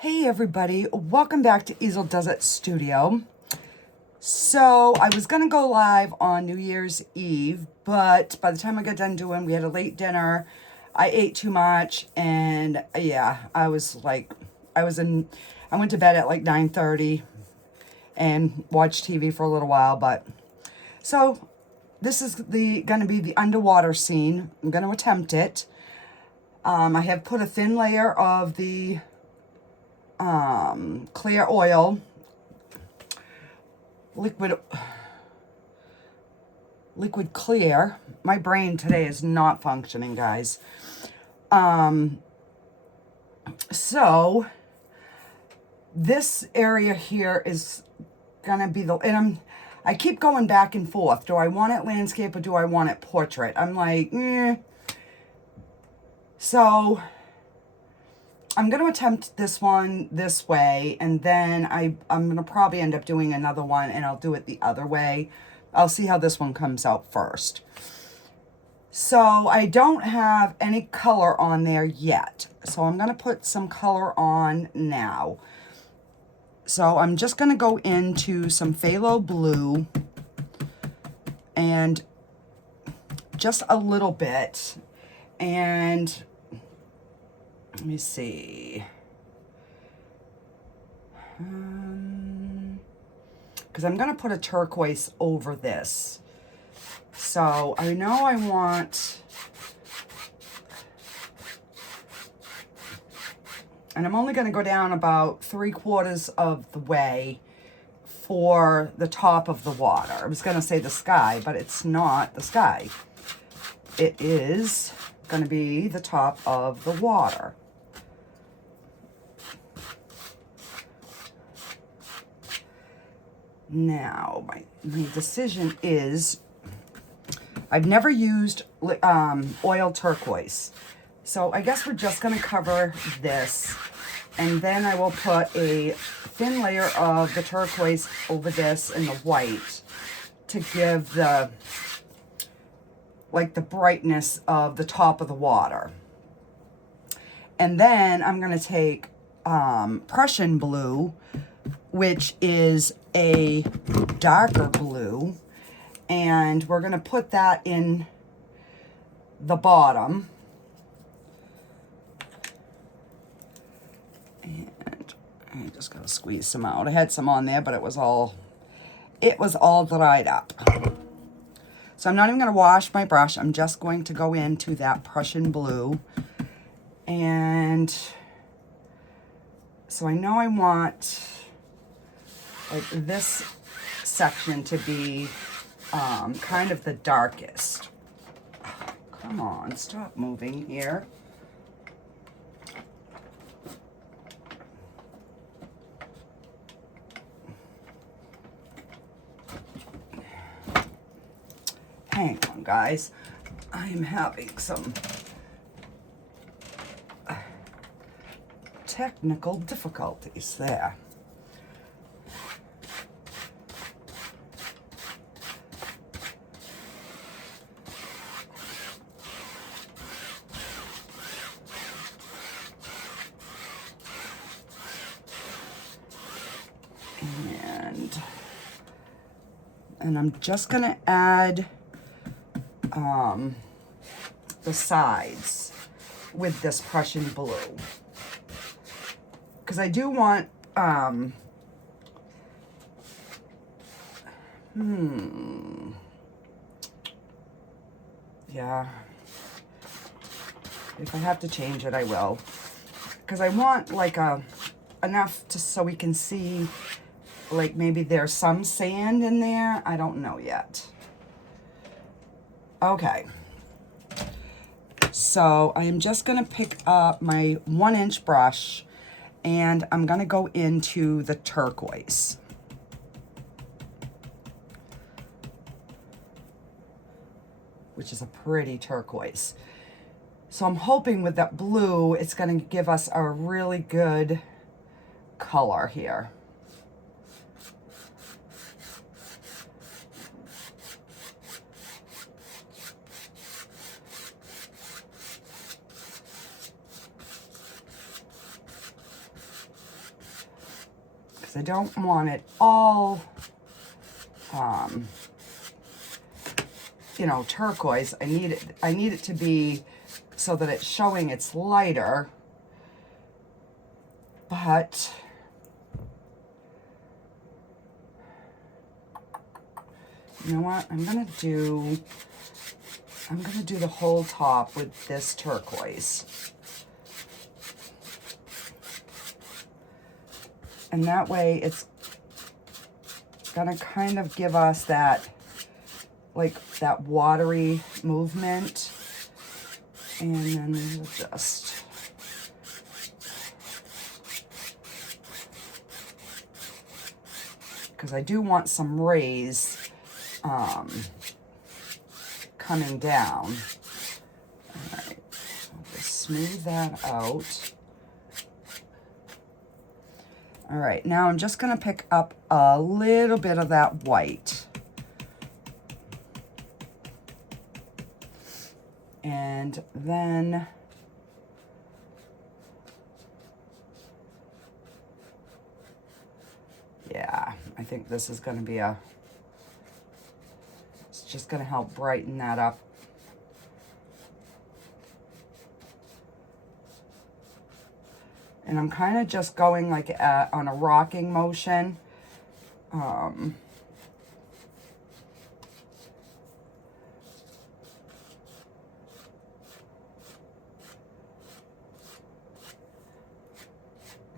Hey everybody, welcome back to Easeldoesitstudio. So I was gonna go live on New Year's Eve, but by the time I got done doing, we had a late dinner. I ate too much, and yeah, I went to bed at like 9:30 and watched TV for a little while. But so this is gonna be the underwater scene. I'm gonna attempt it. I have put a thin layer of the clear oil, liquid clear. My brain today is not functioning, guys. So this area here is gonna be I keep going back and forth. Do I want it landscape or do I want it portrait? I'm like, So I'm going to attempt this one this way, and then I'm going to probably end up doing another one, and I'll do it the other way. I'll see how this one comes out first. So I don't have any color on there yet. So I'm going to put some color on now. So I'm just going to go into some phthalo blue and just a little bit, and let me see. Because I'm going to put a turquoise over this. So I know I want, and I'm only going to go down about 3/4 of the way for the top of the water. I was going to say the sky, but it's not the sky. It is going to be the top of the water. Now, my decision is, I've never used oil turquoise. So I guess we're just going to cover this. And then I will put a thin layer of the turquoise over this and the white to give the brightness of the top of the water. And then I'm going to take Prussian blue, which is a darker blue, and we're going to put that in the bottom. And I just got to squeeze some out. I had some on there, but it was all dried up. So I'm not even going to wash my brush. I'm just going to go into that Prussian blue. And so I know I want like this section to be kind of the darkest. Come on, stop moving here. Hang on, guys. I am having some technical difficulties there. And I'm just gonna add the sides with this Prussian blue, because I do want yeah, if I have to change it I will, because I want like enough so we can see, like maybe there's some sand in there. I don't know yet. Okay. So I am just going to pick up my 1-inch brush, and I'm going to go into the turquoise. Which is a pretty turquoise. So I'm hoping with that blue, it's going to give us a really good color here. because I don't want it all, you know, turquoise. I need it to be so that it's showing it's lighter, but you know what? I'm gonna do the whole top with this turquoise. And that way it's gonna kind of give us that, like, that watery movement. And then we'll just, because I do want some rays coming down. All right, I'll just smooth that out. All right, now I'm just gonna pick up a little bit of that white. And then yeah, I think this is gonna be it's just gonna help brighten that up. And I'm kind of just going like on a rocking motion. You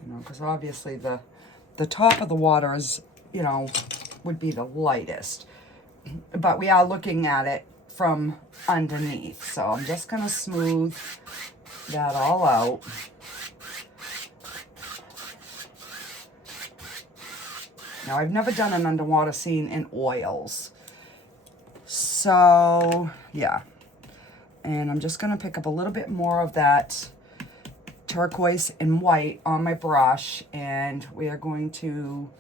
know, because obviously the top of the water is, you know, would be the lightest. But we are looking at it from underneath. So I'm just going to smooth that all out. Now, I've never done an underwater scene in oils. So, yeah. And I'm just going to pick up a little bit more of that turquoise and white on my brush. And we are going to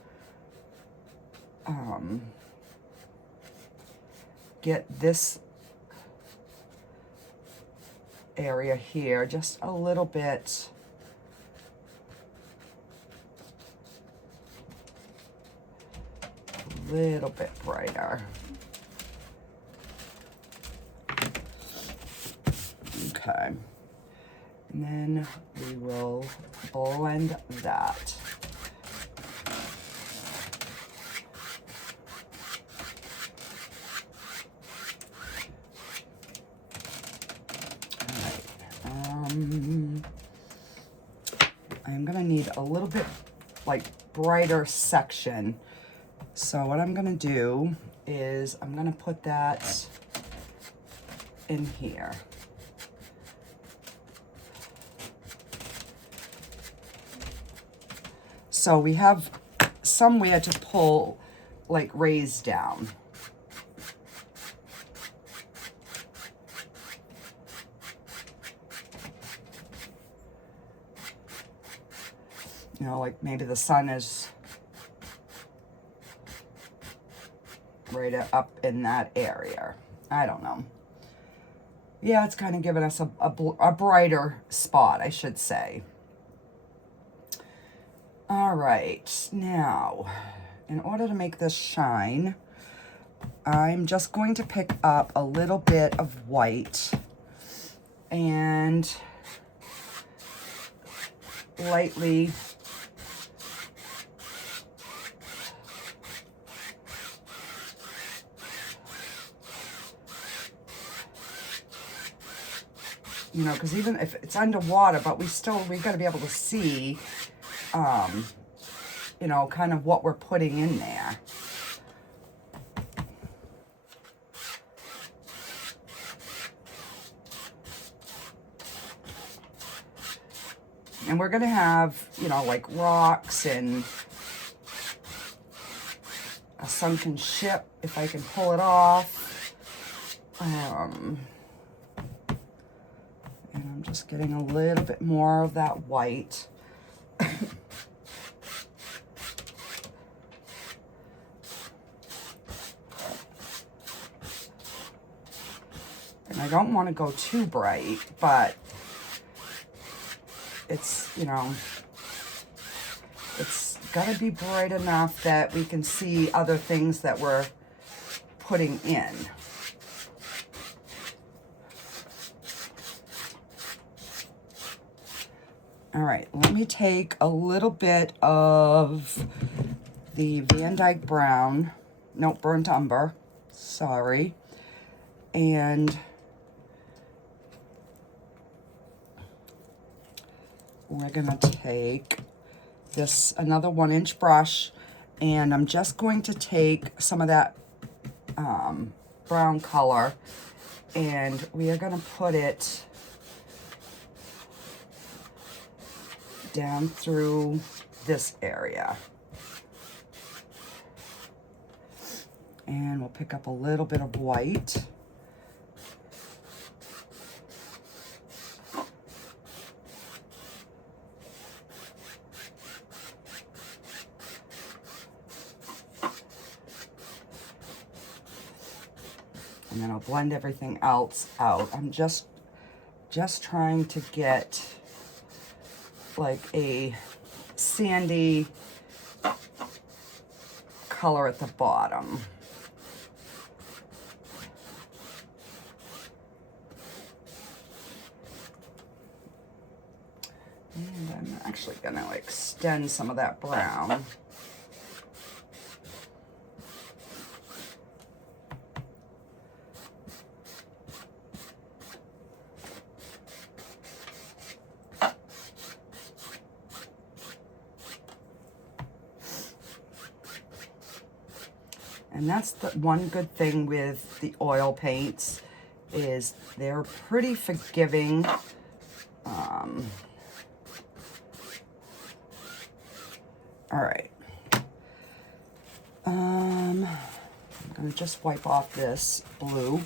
get this area here just a little bit brighter. Okay. And then we will blend that. I'm gonna need a little bit like brighter section. So what I'm gonna do is I'm gonna put that in here. So we have somewhere to pull like rays down. You know, like maybe the sun is right up in that area. I don't know. Yeah, it's kind of giving us a brighter spot, I should say. All right, now, in order to make this shine, I'm just going to pick up a little bit of white and lightly you know, because even if it's underwater, but we've got to be able to see, you know, kind of what we're putting in there. And we're going to have, you know, like rocks and a sunken ship, if I can pull it off. And I'm just getting a little bit more of that white. And I don't want to go too bright, but it's, you know, it's gotta be bright enough that we can see other things that we're putting in. All right, let me take a little bit of the Van Dyke Brown, nope, Burnt Umber, sorry, and we're gonna take this, another 1-inch brush, and I'm just going to take some of that brown color, and we are gonna put it down through this area. And we'll pick up a little bit of white. And then I'll blend everything else out. I'm just trying to get like a sandy color at the bottom. And I'm actually gonna extend some of that brown. And that's the one good thing with the oil paints, is they're pretty forgiving. All right. I'm gonna just wipe off this blue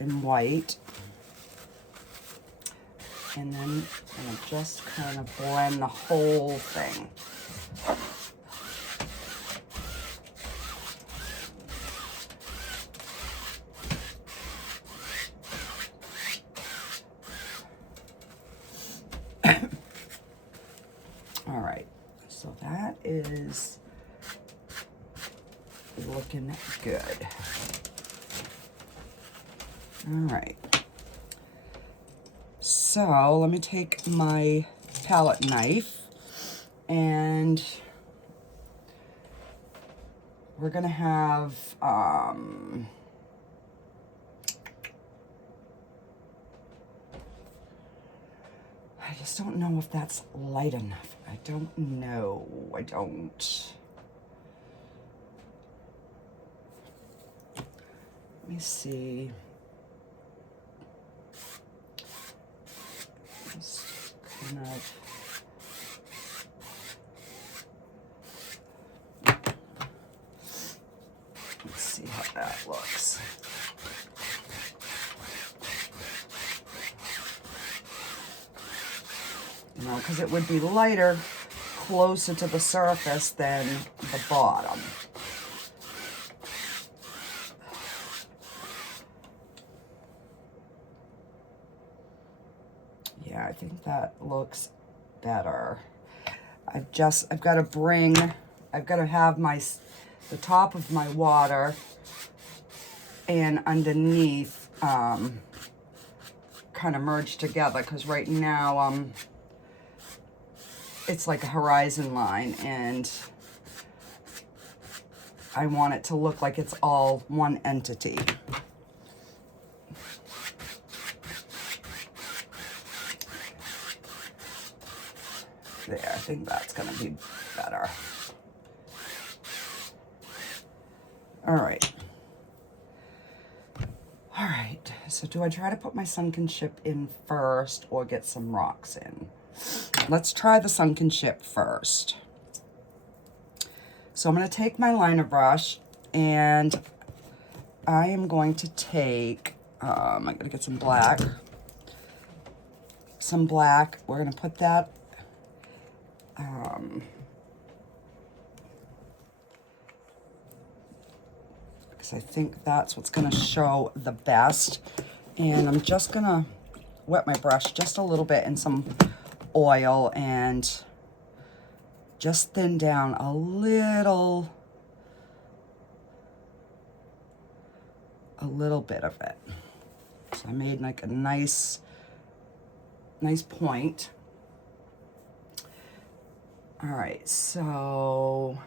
and white. And then I'm gonna just kind of blend the whole thing. All right, so that is looking good. All right, so let me take my palette knife, and we're gonna have I just don't know if that's light enough. I don't know. I don't. Let me see. Just kind of. Let's see how that looks. You know, because it would be lighter closer to the surface than the bottom. Yeah, I think that looks better. I've got to have the top of my water and underneath kind of merged together, because right now it's like a horizon line, and I want it to look like it's all one entity. There, I think that's gonna be better. All right. All right, so do I try to put my sunken chip in first or get some rocks in? Let's try the sunken chip first. So I'm going to take my liner brush, and I am going to take, I'm going to get some black. We're going to put that, because I think that's what's going to show the best. And I'm just going to wet my brush just a little bit in some oil and just thin down a little bit of it. So I made like a nice point. All right, so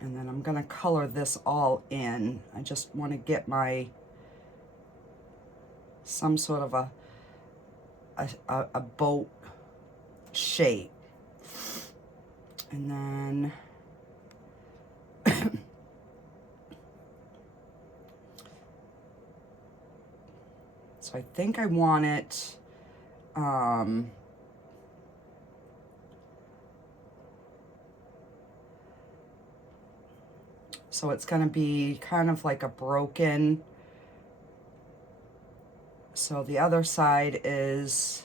and then I'm gonna color this all in. I just want to get some sort of a boat shape. And then so I think I want it so it's going to be kind of like a broken, so the other side is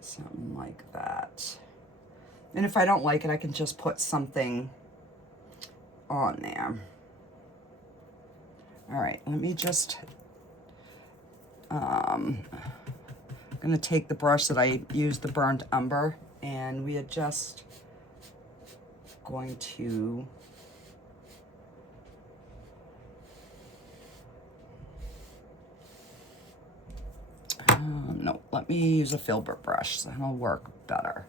something like that. And if I don't like it, I can just put something on there. All right, let me just, I'm gonna take the brush that I used, the burnt umber, and we are just going to no, let me use a filbert brush, so that'll work better.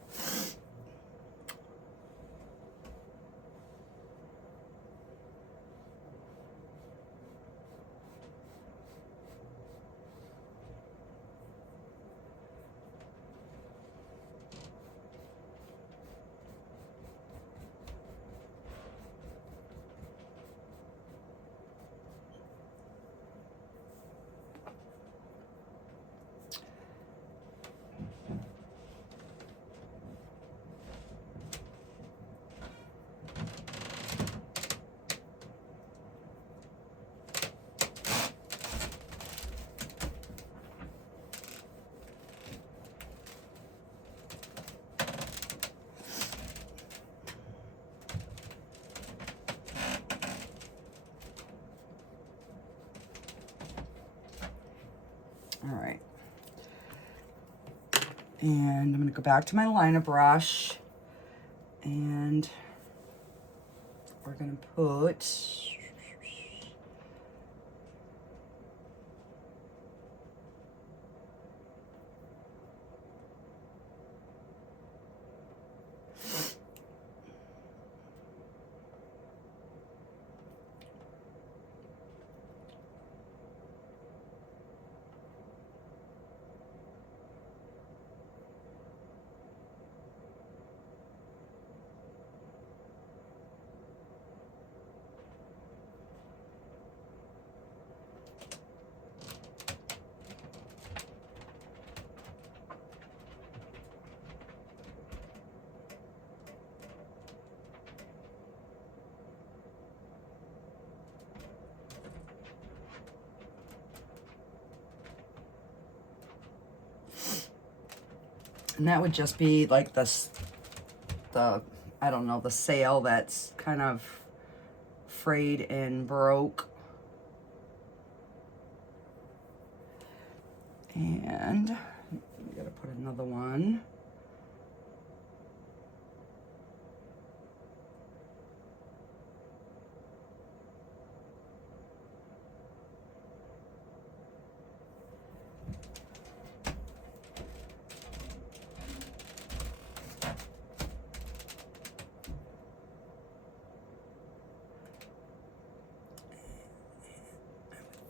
All right, and I'm going to go back to my liner brush, and we're going to put and that would just be like this, I don't know, the sail that's kind of frayed and broke. And we gotta put another one.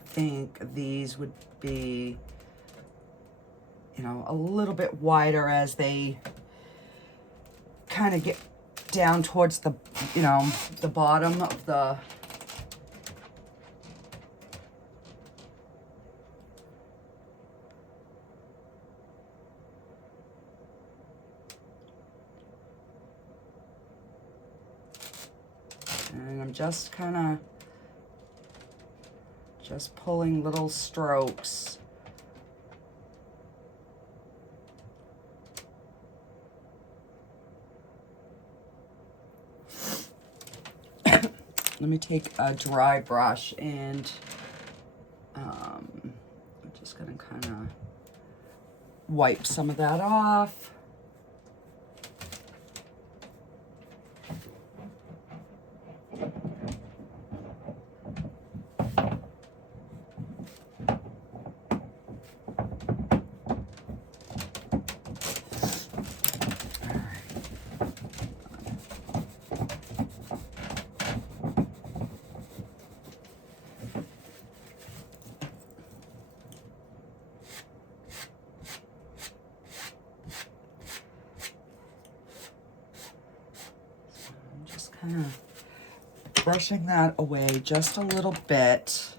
I think these would be, you know, a little bit wider as they kind of get down towards the, you know, the bottom of the I'm just kind of just pulling little strokes. Let me take a dry brush and I'm just going to kind of wipe some of that off. Brushing that away just a little bit.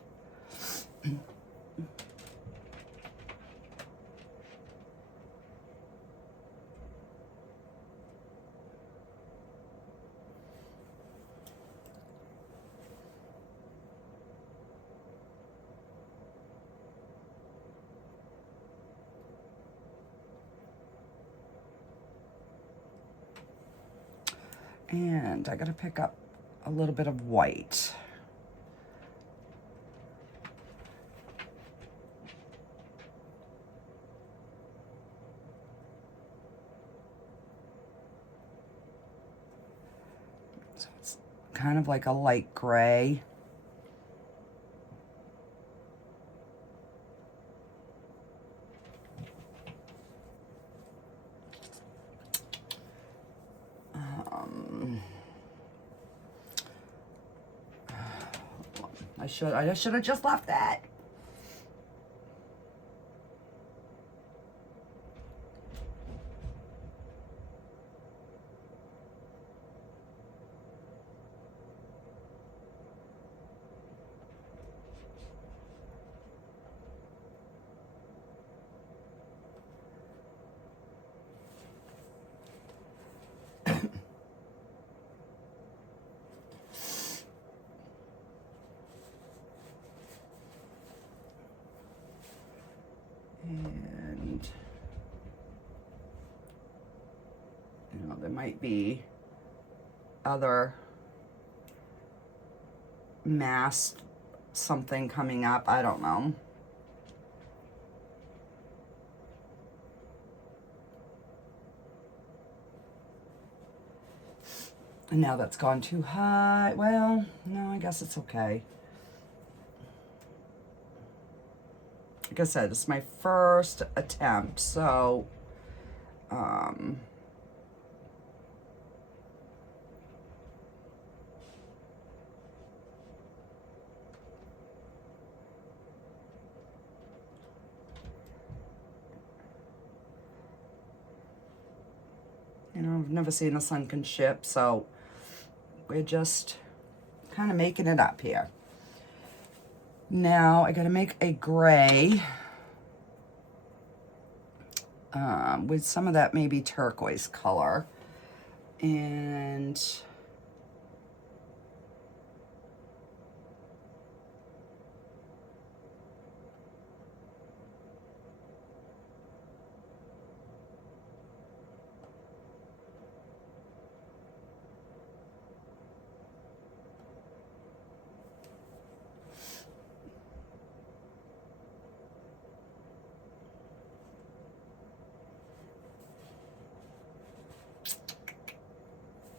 And I gotta pick up a little bit of white. So it's kind of like a light gray. I should have just left that. And, you know, there might be other masked something coming up. I don't know. And now that's gone too high. Well, no, I guess it's okay. Like I said, it's my first attempt, so you know, I've never seen a sunken ship, so we're just kind of making it up here. Now I gotta make a gray with some of that maybe turquoise color, and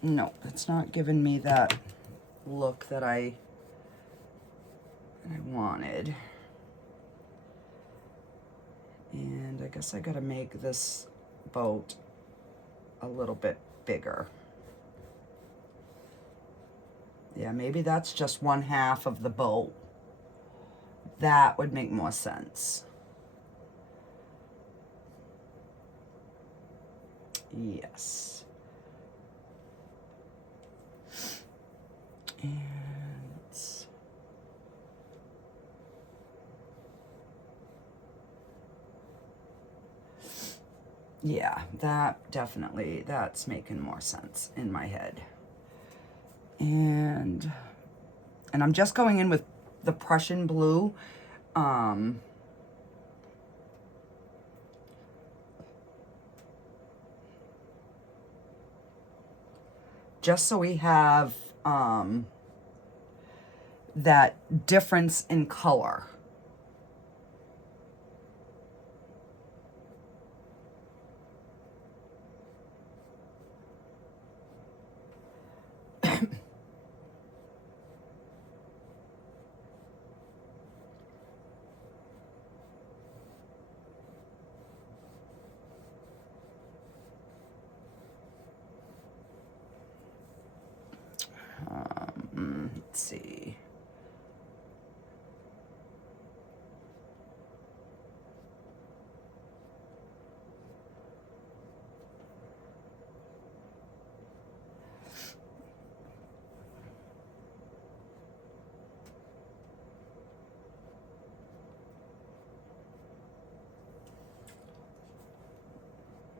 no, it's not giving me that look that I wanted. And I guess I gotta make this boat a little bit bigger. Yeah, maybe that's just 1/2 of the boat. That would make more sense. Yes. And yeah, that definitely, that's making more sense in my head. And And I'm just going in with the Prussian blue. Just so we have that difference in color. Let's see.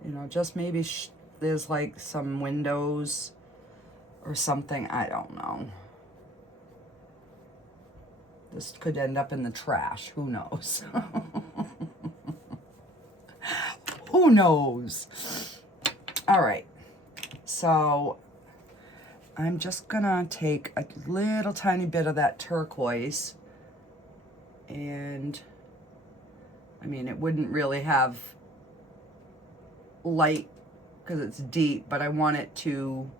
You know, just maybe there's like some windows or something. I don't know. This could end up in the trash. Who knows? Who knows? All right. So I'm just gonna take a little tiny bit of that turquoise, and I mean, it wouldn't really have light because it's deep, but I want it to,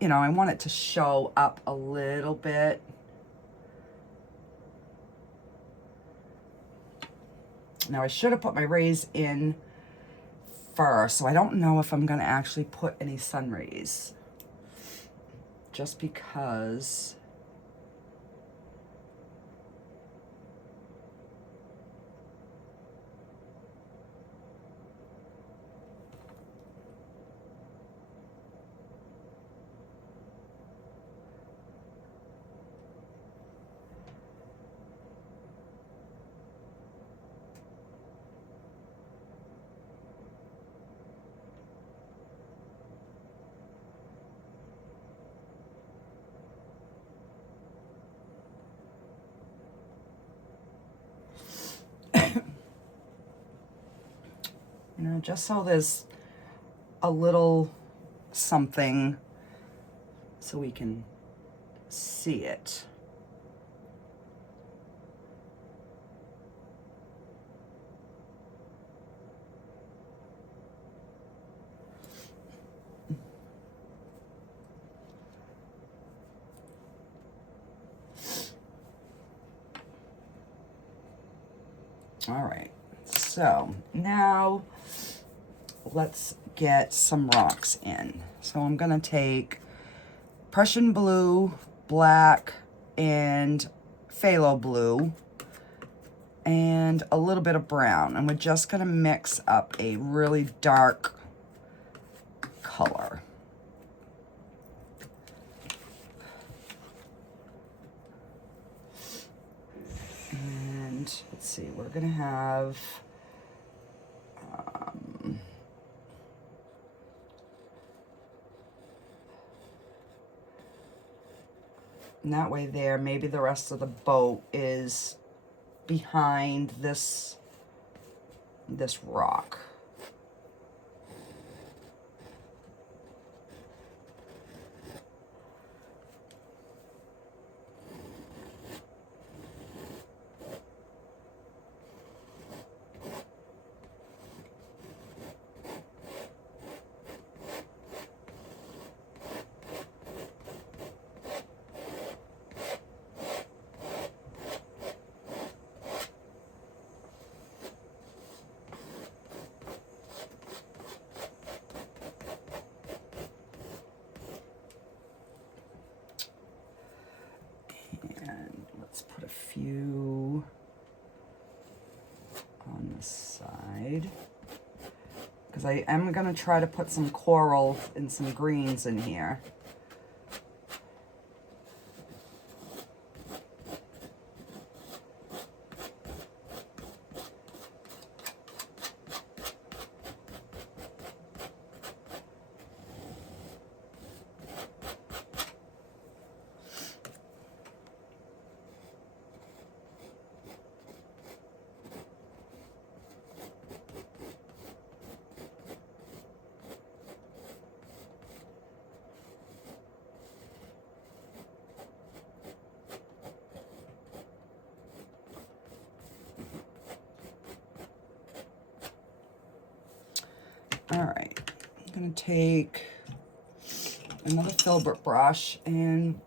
you know, I want it to show up a little bit. Now I should have put my rays in first, so I don't know if I'm gonna actually put any sun rays, just because you know, just so there's a little something so we can see it. All right, so now let's get some rocks in. So I'm gonna take Prussian blue, black, and phthalo blue, and a little bit of brown, and we're just gonna mix up a really dark color. And let's see, we're gonna have and that way there, maybe the rest of the boat is behind this rock. Put a few on the side, because I am going to try to put some coral and some greens in here. All right, I'm gonna take another filbert brush and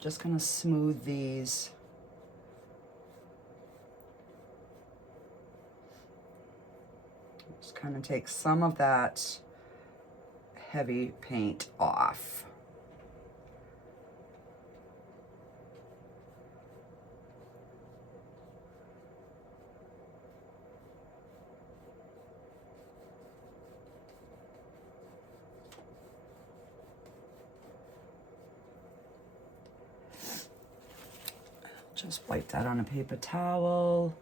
just gonna smooth these. Just kind of take some of that heavy paint off. Just wipe that on a paper towel.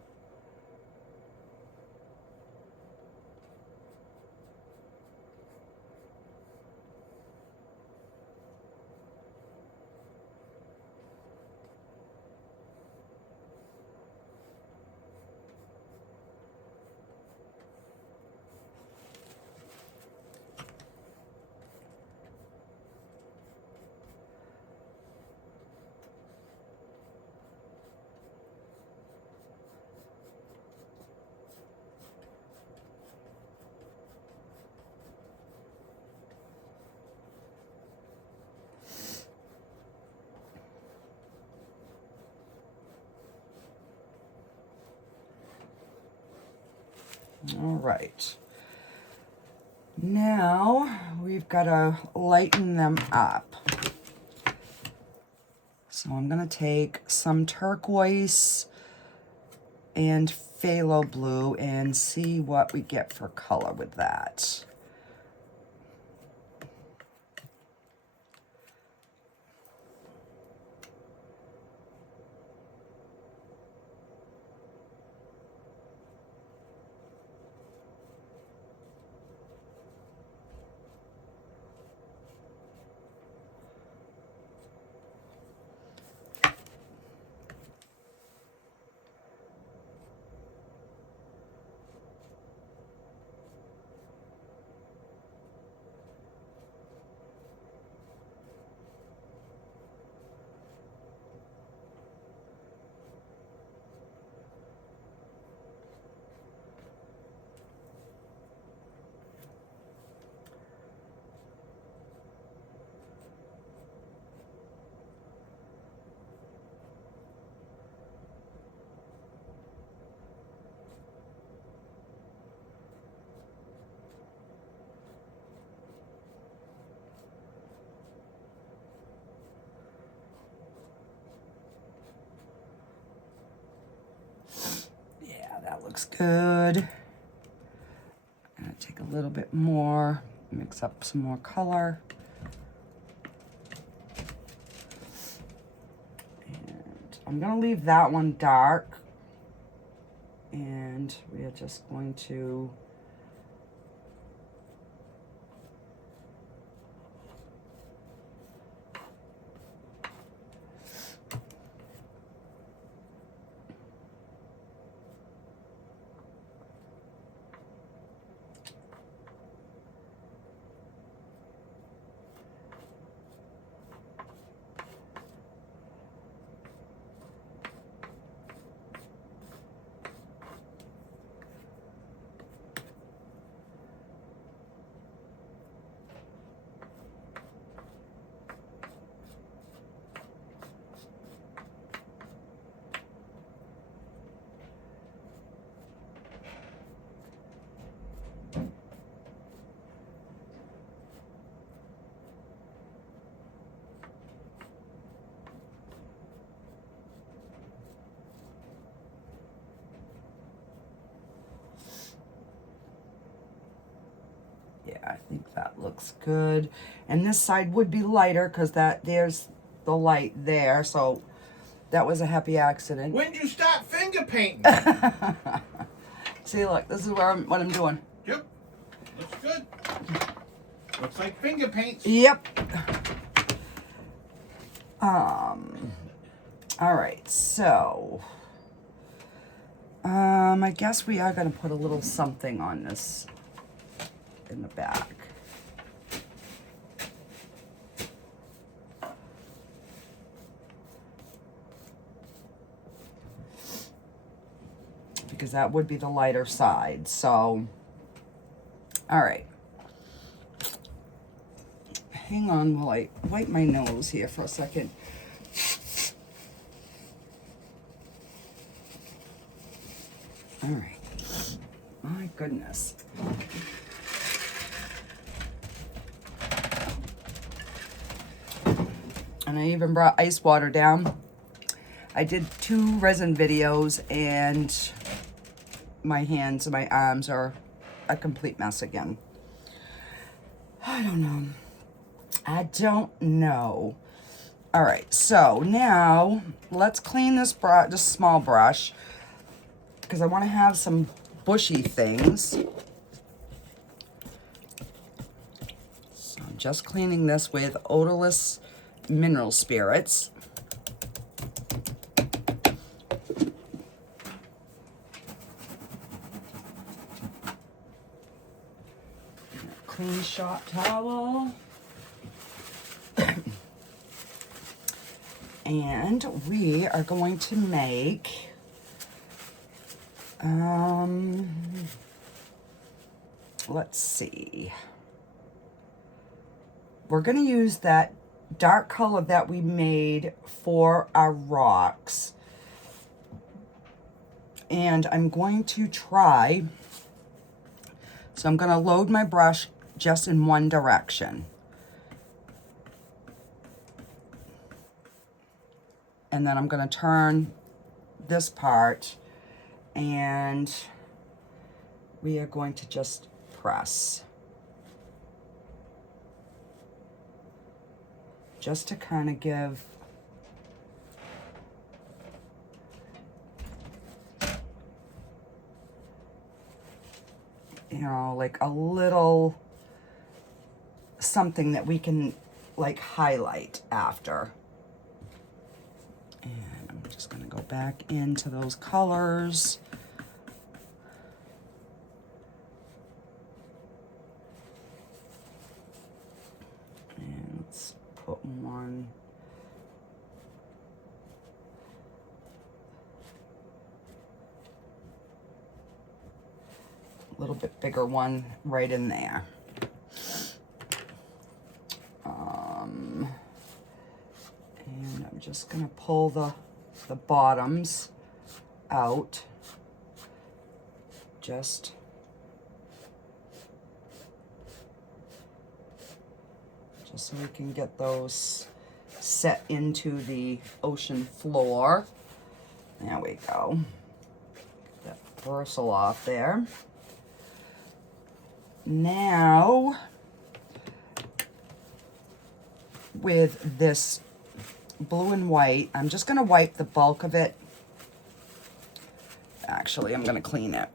All right. Now we've got to lighten them up. So I'm going to take some turquoise and phthalo blue and see what we get for color with that. That looks good. I'm gonna take a little bit more, mix up some more color. And I'm gonna leave that one dark. And we are just going to I think that looks good. And this side would be lighter because there's the light there. So that was a happy accident. When did you start finger painting? See, look, this is what I'm doing. Yep. Looks good. Looks like finger paints. Yep. All right, so I guess we are going to put a little something on this in the back. Because that would be the lighter side. So, all right. hang on while I wipe my nose here for a second. All right. My goodness. And I even brought ice water down. I did 2 resin videos and my hands and my arms are a complete mess again. I don't know. I don't know. All right, so now let's clean this brush, this small brush, because I want to have some bushy things. So I'm just cleaning this with odorless mineral spirits. Clean shop towel. And we are going to make let's see. We're going to use that dark color that we made for our rocks. And I'm going to try, so I'm going to load my brush just in one direction. And then I'm going to turn this part and we are going to just press. Just to kind of give you know, like a little something that we can like highlight after. And I'm just going to go back into those colors. And let's put one. A little bit bigger one right in there. And I'm just going to pull the bottoms out. Just so we can get those set into the ocean floor. There we go. Get that bristle off there. Now, with this blue and white, I'm just going to wipe the bulk of it. Actually, I'm going to clean it.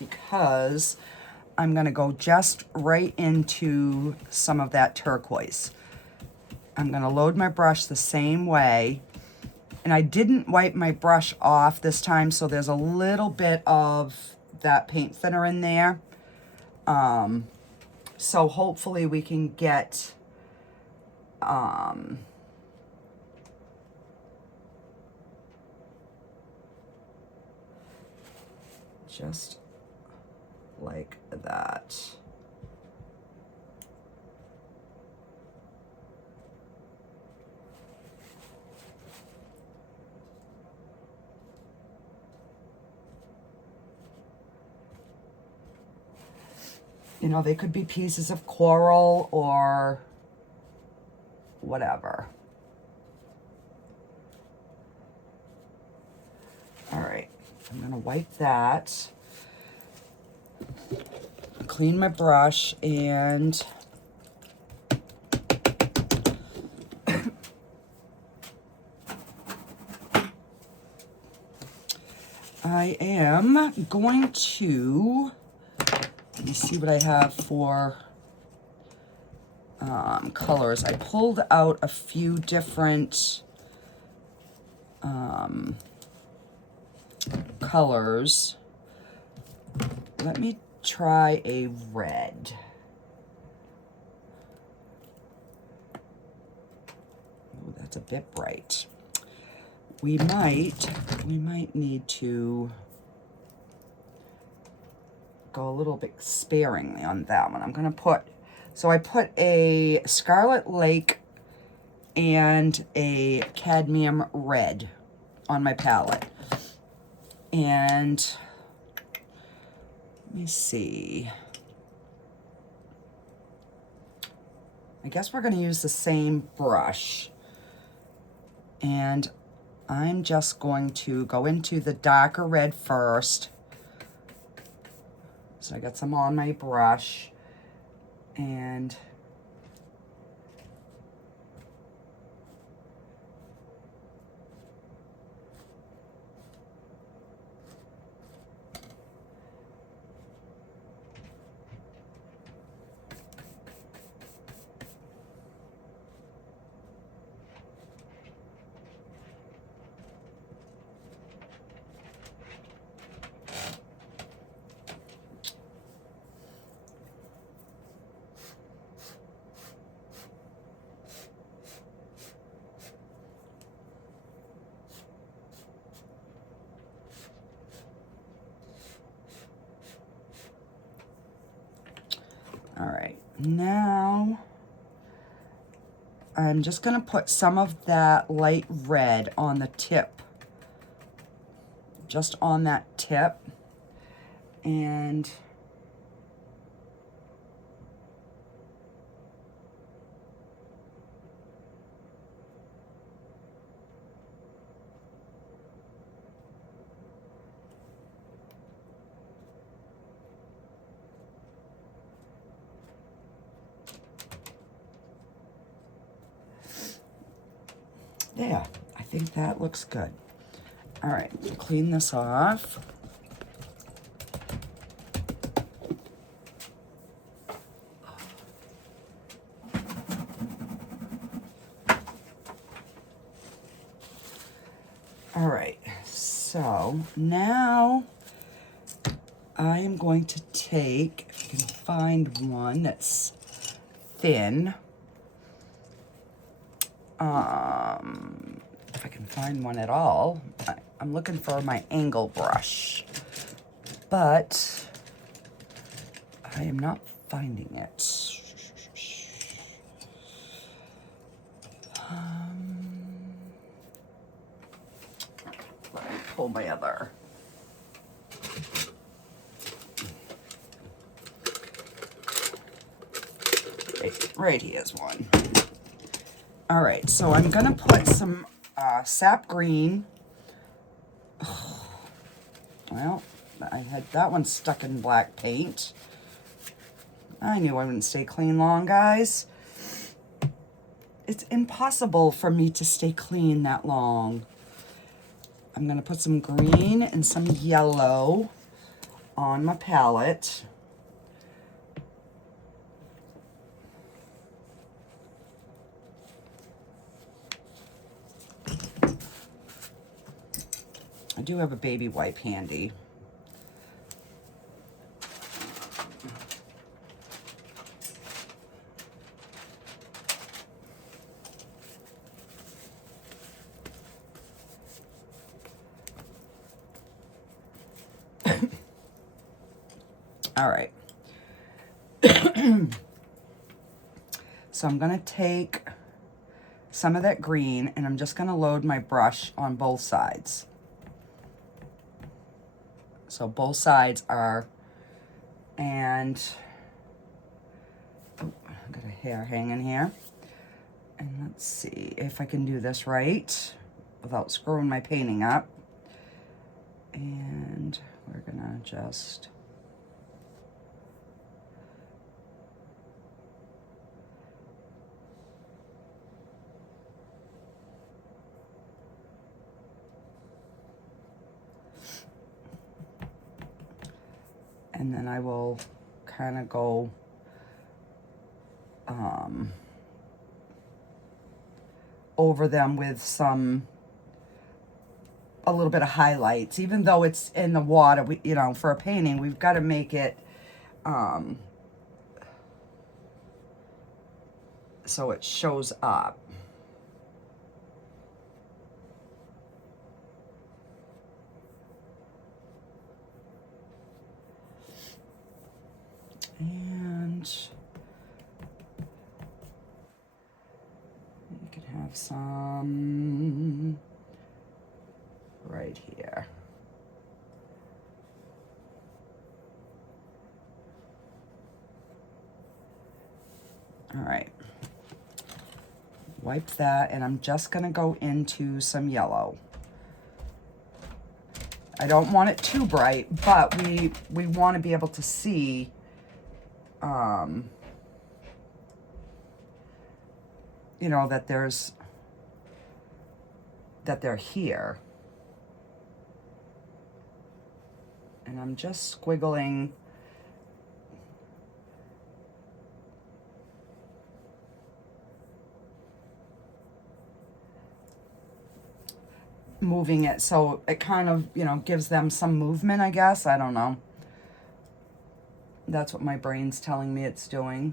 Because I'm going to go just right into some of that turquoise. I'm going to load my brush the same way. And I didn't wipe my brush off this time, so there's a little bit of that paint thinner in there. So hopefully we can get just like that. You know, they could be pieces of coral or whatever. All right, I'm gonna wipe that, clean my brush, and I am going to, let me see what I have for colors. I pulled out a few different colors. Let me try a red. Oh, that's a bit bright. we might need to go a little bit sparingly on that one. I'm gonna put, so I put a Scarlet Lake and a cadmium red on my palette. And let me see. I guess we're gonna use the same brush. And I'm just going to go into the darker red first. So I got some on my brush, and all right, now I'm just gonna put some of that light red on the tip, just on that tip, and there, I think that looks good. All right, clean this off. All right, so now I am going to take, if I can find one that's thin, if I can find one at all. I'm looking for my angle brush, but I am not finding it. Let me pull my other. Right, here's one. All right, so I'm gonna put some sap green. Well, I had that one stuck in black paint. I knew I wouldn't stay clean long, guys. It's impossible for me to stay clean that long. I'm gonna put some green and some yellow on my palette. I do have a baby wipe handy. All right. So I'm gonna take some of that green and I'm just gonna load my brush on both sides. So both sides are, and oh, I got a hair hanging here. And let's see if I can do this right without screwing my painting up. And we're gonna just and then I will kind of go over them with a little bit of highlights. Even though it's in the water, you know, for a painting, we've got to make it so it shows up. have some right here. All right. Wipe that, and I'm just gonna go into some yellow. I don't want it too bright, but we want to be able to see you know, that they're here. And I'm just squiggling moving it so it kind of, you know, gives them some movement, I guess. I don't know. That's what my brain's telling me it's doing.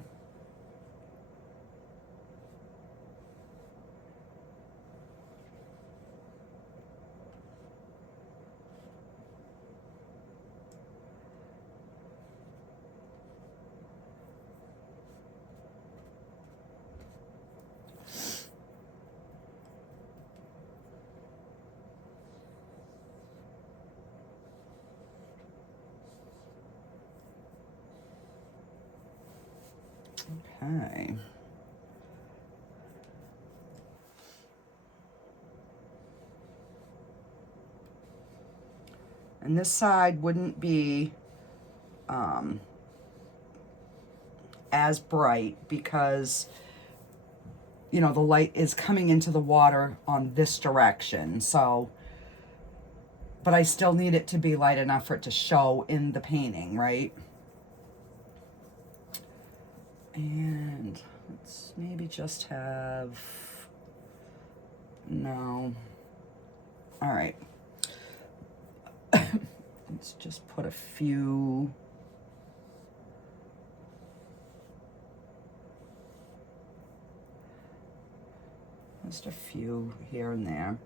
Okay. And this side wouldn't be as bright because, you know, the light is coming into the water on this direction. So, but I still need it to be light enough for it to show in the painting, right? And let's maybe just have, no. All right. Let's just put a few. Just a few here and there.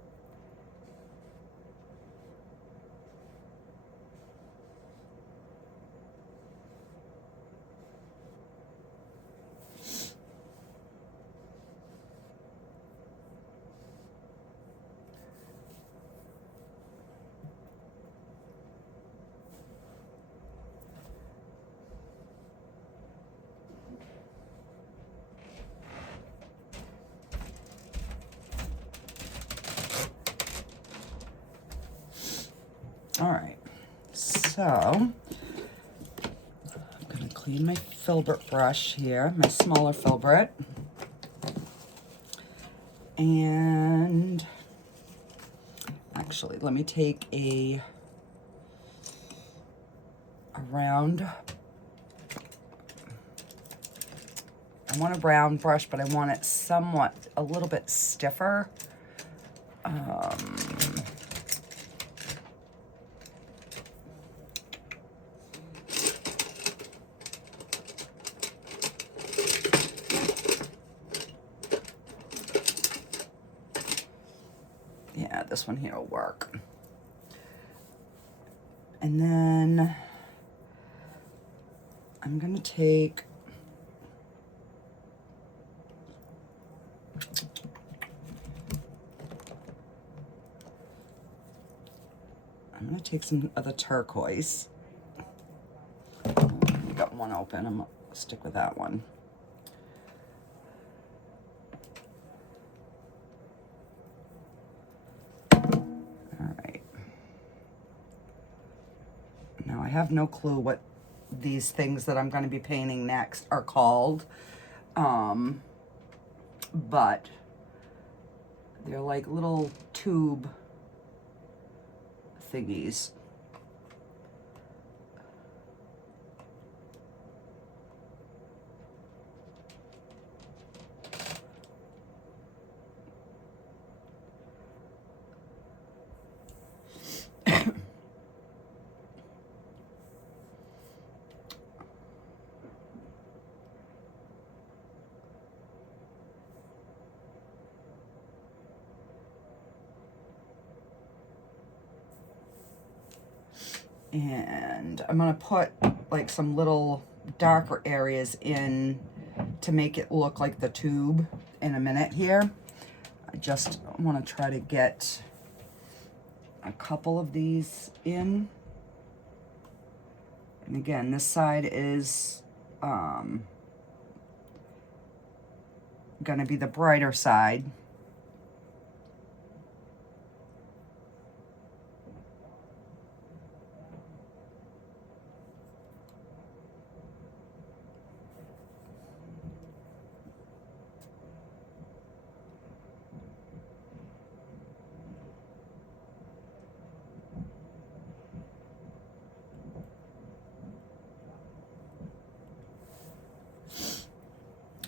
All right, so I'm gonna clean my filbert brush here, my smaller filbert, and actually let me take a round, I want a round brush, but I want it somewhat, a little bit stiffer. Yeah, this one here will work. And then I'm gonna take some of the turquoise. You got one open, I'm gonna stick with that one. Now I have no clue what these things that I'm going to be painting next are called, but they're like little tube thingies. And I'm gonna put like some little darker areas in to make it look like the tube in a minute here. I just want to try to get a couple of these in. And again, this side is going to be the brighter side.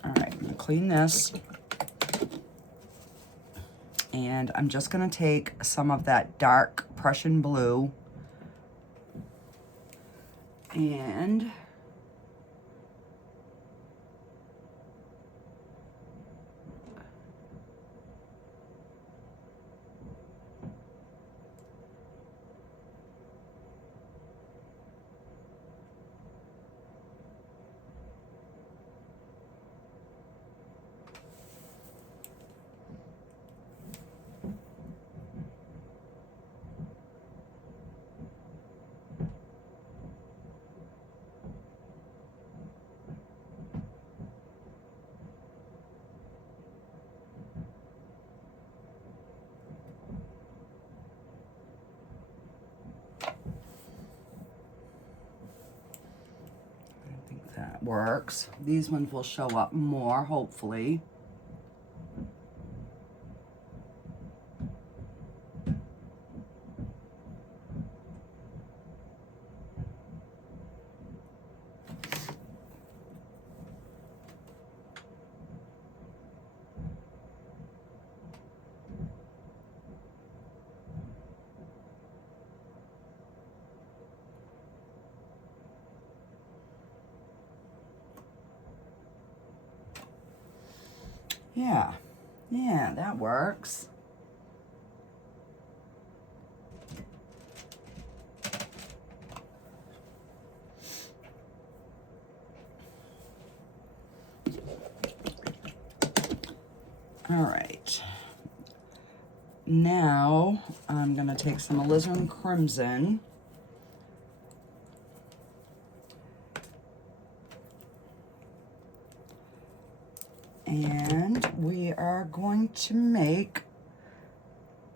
All right, I'm going to clean this. And I'm just going to take some of that dark Prussian blue and that works. These ones will show up more, hopefully. Yeah, that works. All right. Now I'm going to take some alizarin crimson. And we are going to make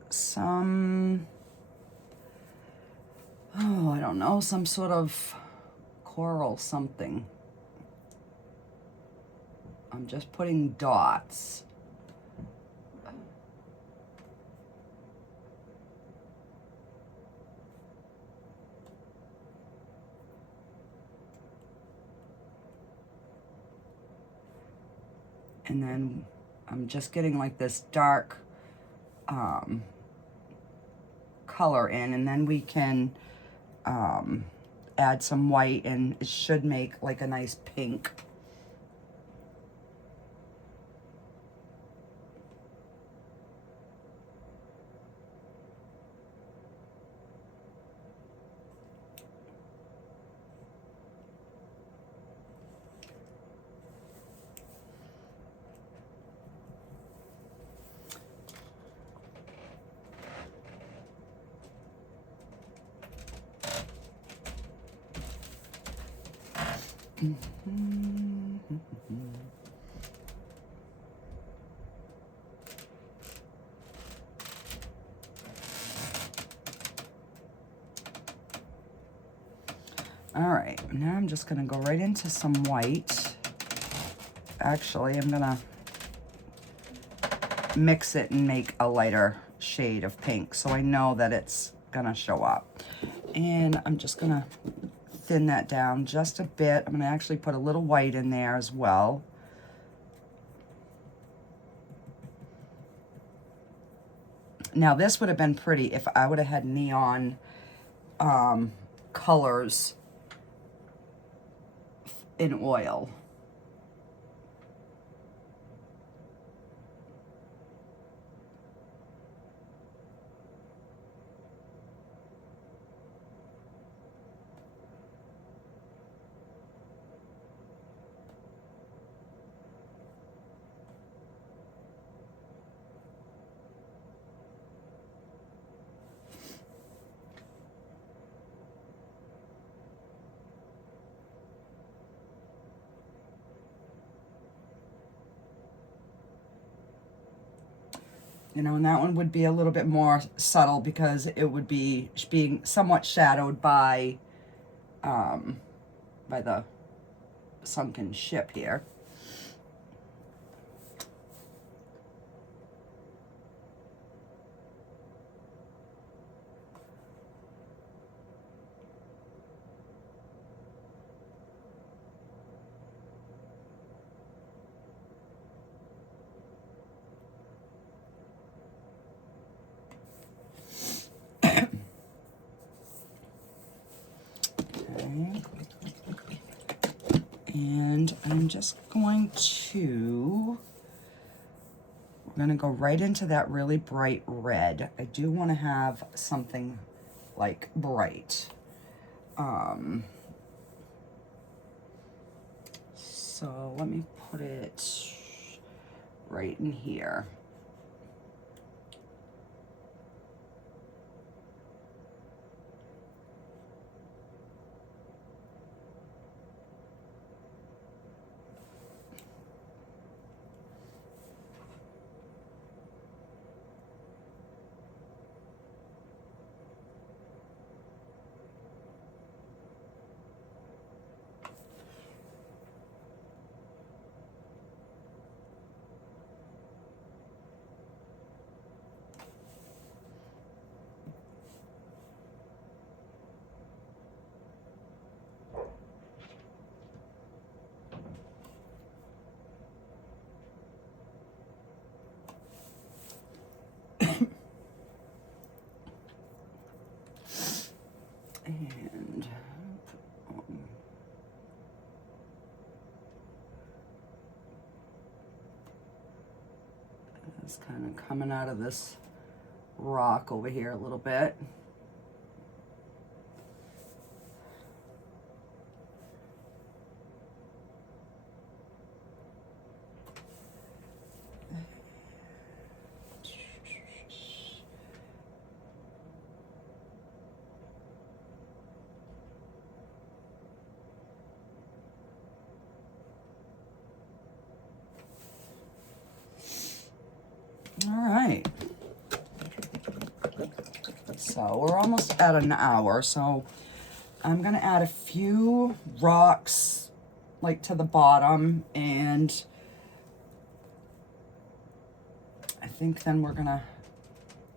some, oh, I don't know, some sort of coral something. I'm just putting dots. And then I'm just getting like this dark color in, and then we can add some white, and it should make like a nice pink. All right, now I'm just gonna go right into some white. Actually, I'm gonna mix it and make a lighter shade of pink so I know that it's gonna show up. And I'm just gonna thin that down just a bit. I'm gonna actually put a little white in there as well. Now this would have been pretty if I would have had neon colors in oil. You know, and that one would be a little bit more subtle because it would be being somewhat shadowed by the sunken ship here. And I'm just going to, we're going to go right into that really bright red. I do want to have something like bright. So let me put it right in here. And it's kind of coming out of this rock over here a little bit. All right. So we're almost at an hour, so I'm gonna add a few rocks like to the bottom, and I think then we're gonna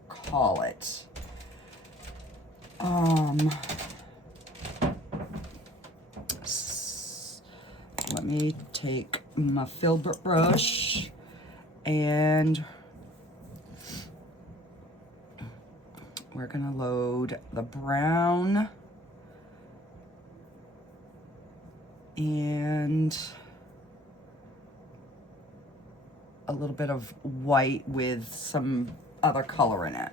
call it. Let me take my filbert brush and we're gonna load the brown and a little bit of white with some other color in it.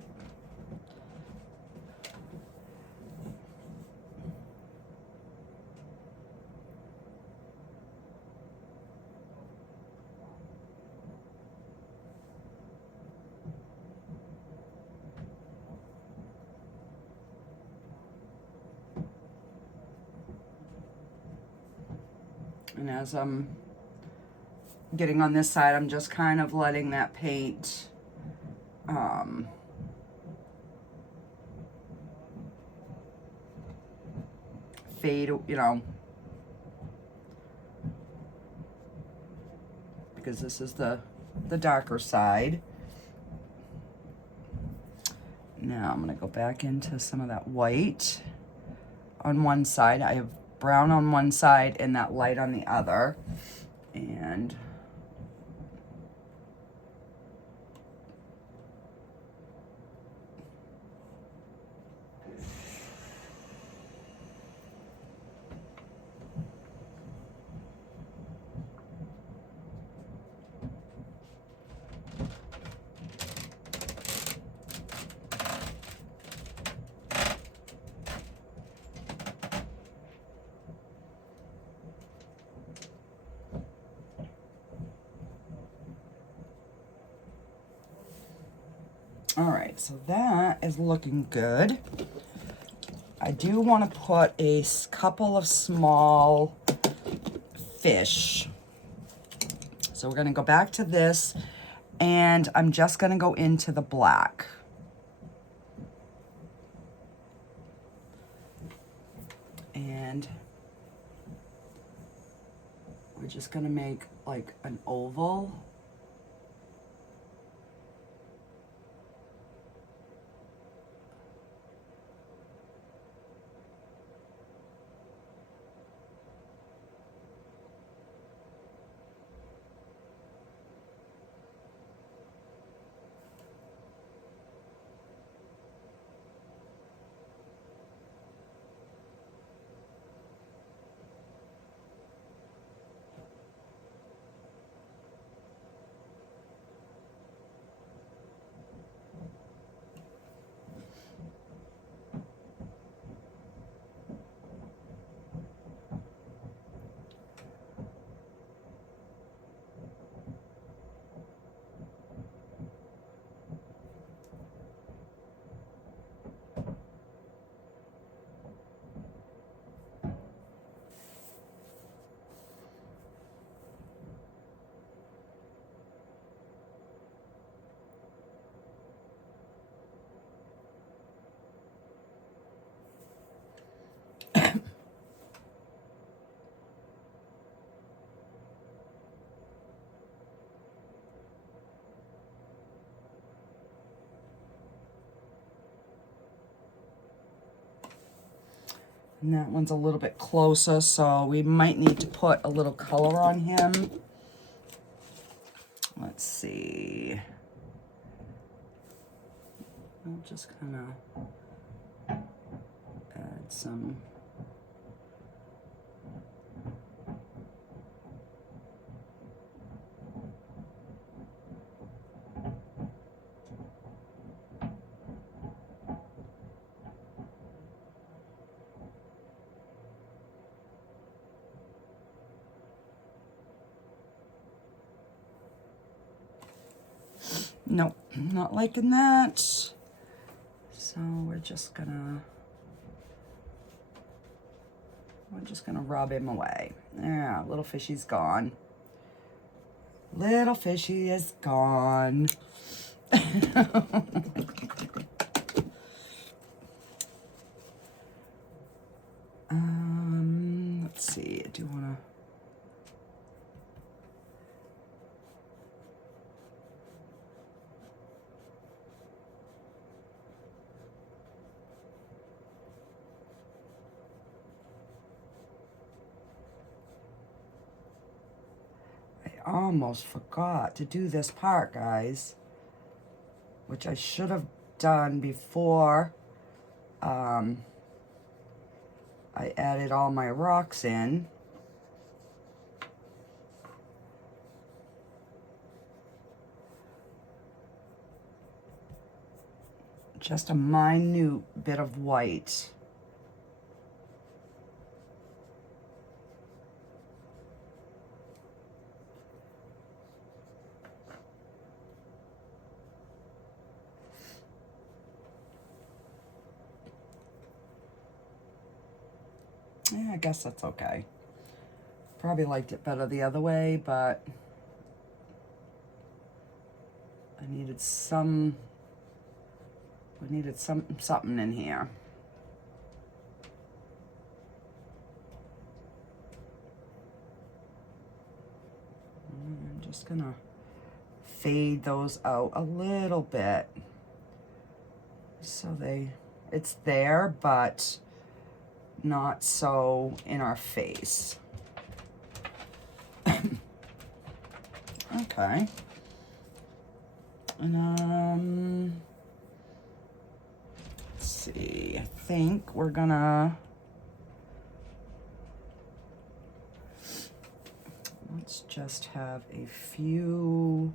And as I'm getting on this side, I'm just kind of letting that paint fade, you know, because this is the darker side. Now I'm gonna go back into some of that white on one side. I have brown on one side and that light on the other. And all right, so that is looking good. I do want to put a couple of small fish. So we're going to go back to this And I'm just gonna go into the black. And we're just gonna make like an oval. And that one's a little bit closer, so we might need to put a little color on him. Let's see. I'll just kind of add some. Nope, not liking that. So we're just gonna rub him away. Yeah, little fishy's gone. Little fishy is gone. Let's see, I do wanna. Almost forgot to do this part, guys, which I should have done before I added all my rocks in. Just a minute bit of white. Yeah, I guess that's okay. Probably liked it better the other way, but I needed some, we needed something in here. I'm just gonna fade those out a little bit. So it's there, but not so in our face. Okay. And let's see, I think we're gonna, let's just have a few.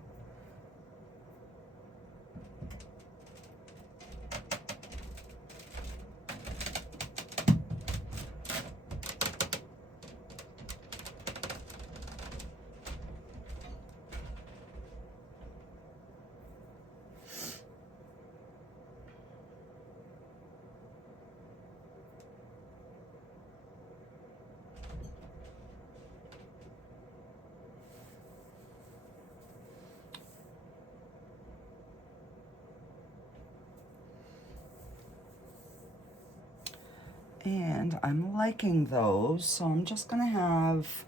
And I'm liking those, so I'm just gonna have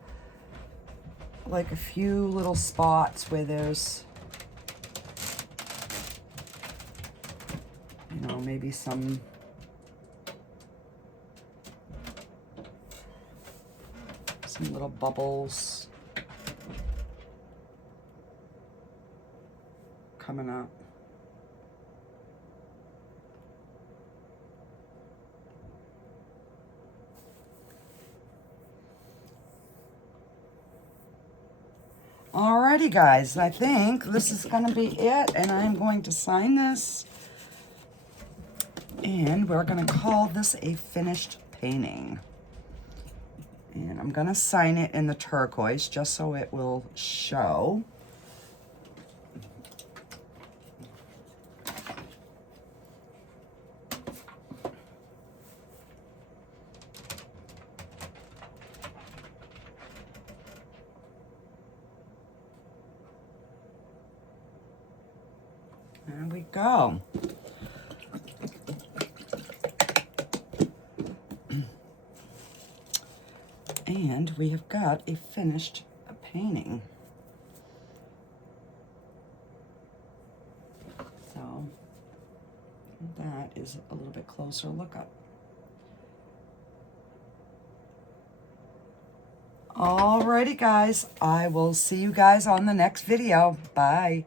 like a few little spots where there's, you know, maybe some little bubbles coming up. Alrighty guys, I think this is gonna be it, and I'm going to sign this, and we're gonna call this a finished painting. And I'm gonna sign it in the turquoise just so it will show. There we go. And we have got a finished painting. So that is a little bit closer look up. Alrighty guys, I will see you guys on the next video. Bye.